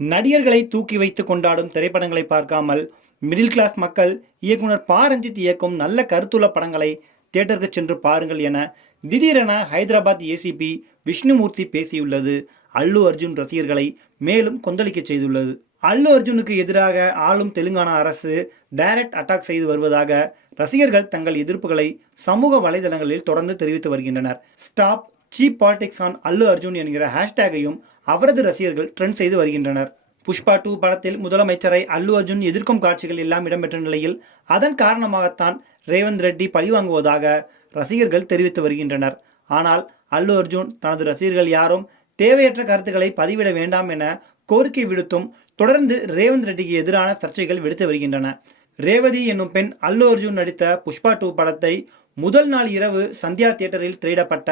நடிகர்களை தூக்கி வைத்து கொண்டாடும் திரைப்படங்களை பார்க்காமல் மிடில் கிளாஸ் மக்கள் இயக்குனர் பாரஞ்சித் ரஞ்சித் இயக்கும் நல்ல கருத்துள்ள படங்களை தியேட்டருக்கு சென்று பாருங்கள் என திடீரென ஹைதராபாத் ஏசிபி விஷ்ணுமூர்த்தி பேசியுள்ளது. அல்லு அர்ஜுன் ரசிகர்களை மேலும் கொந்தளிக்க செய்துள்ளது. அல்லு அர்ஜுனுக்கு எதிராக ஆளும் தெலுங்கானா அரசு டைரக்ட் அட்டாக் செய்து வருவதாக ரசிகர்கள் தங்கள் எதிர்ப்புகளை சமூக வலைதளங்களில் தொடர்ந்து தெரிவித்து வருகின்றனர். Stop cheap politics on Allu Arjun என்கிற ஹேஷ்டேகையும் அவரது ரசிகர்கள் ட்ரெண்ட் செய்து வருகின்றனர். புஷ்பா டூ படத்தில் முதலமைச்சரை அல்லு அர்ஜுன் எதிர்க்கும் காட்சிகள் எல்லாம் இடம்பெற்ற நிலையில் அதன் காரணமாகத்தான் ரேவந்த் ரெட்டி பழிவாங்குவதாக ரசிகர்கள் தெரிவித்து வருகின்றனர். ஆனால் அல்லு அர்ஜுன் தனது ரசிகர்கள் யாரும் தேவையற்ற கருத்துக்களை பதிவிட வேண்டாம் என கோரிக்கை விடுத்தும் தொடர்ந்து ரேவந்த் ரெட்டிக்கு எதிரான சர்ச்சைகள் விடுத்து வருகின்றன. ரேவதி என்னும் பெண் அல்லு அர்ஜுன் நடித்த புஷ்பா டூ படத்தை முதல் நாள் இரவு சந்தியா தியேட்டரில் திரையிடப்பட்ட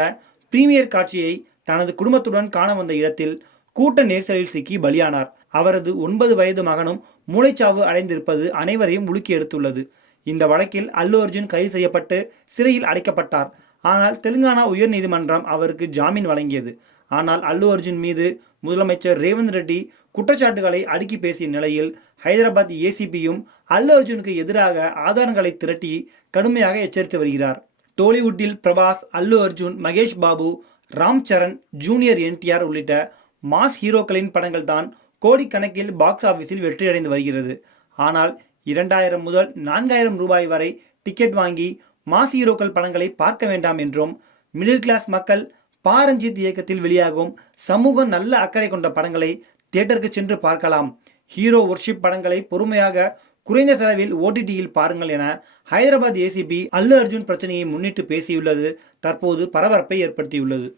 பிரீமியர் காட்சியை தனது குடும்பத்துடன் காண வந்த இடத்தில் கூட்ட நெரிசலில் சிக்கி பலியானார். அவரது ஒன்பது வயது மகனும் மூளைச்சாவு அடைந்திருப்பது அனைவரையும் உலுக்கி எடுத்துள்ளது. இந்த வழக்கில் அல்லு அர்ஜுன் கைது செய்யப்பட்டு சிறையில் அடைக்கப்பட்டார். ஆனால் தெலுங்கானா உயர்நீதிமன்றம் அவருக்கு ஜாமீன் வழங்கியது. ஆனால் அல்லு அர்ஜுன் மீது முதலமைச்சர் ரேவந்த் ரெட்டி குற்றச்சாட்டுகளை அடுக்கி பேசிய நிலையில் ஹைதராபாத் ஏசிபியும் அல்லு அர்ஜுனுக்கு எதிராக ஆதாரங்களை திரட்டி கடுமையாக எச்சரித்து வருகிறார். டோலிவுட்டில் பிரபாஸ் அல்லு அர்ஜுன் மகேஷ் பாபு ராம் சரண் ஜூனியர் என்டிஆர் உள்ளிட்ட மாஸ் ஹீரோக்களின் படங்கள் தான் கோடிக்கணக்கில் பாக்ஸ் ஆஃபீஸில் வெற்றியடைந்து வருகிறது. ஆனால் இரண்டாயிரம் முதல் நான்காயிரம் ரூபாய் வரை டிக்கெட் வாங்கி மாஸ் ஹீரோக்கள் படங்களை பார்க்க வேண்டாம் என்றும் மிடில் கிளாஸ் மக்கள் பாரஞ்சித் இயக்கத்தில் வெளியாகும் சமூக நல்ல அக்கறை கொண்ட படங்களை தியேட்டருக்கு சென்று பார்க்கலாம். ஹீரோ ஒர்ஷிப் படங்களை பொறுமையாக குறைந்த செலவில் ஓடிடியில் பாருங்கள் என ஹைதராபாத் ஏசிபி அல்லு அர்ஜுன் பிரச்சனையை முன்னிட்டு பேசியுள்ளது. தற்போது பரபரப்பை ஏற்படுத்தியுள்ளது.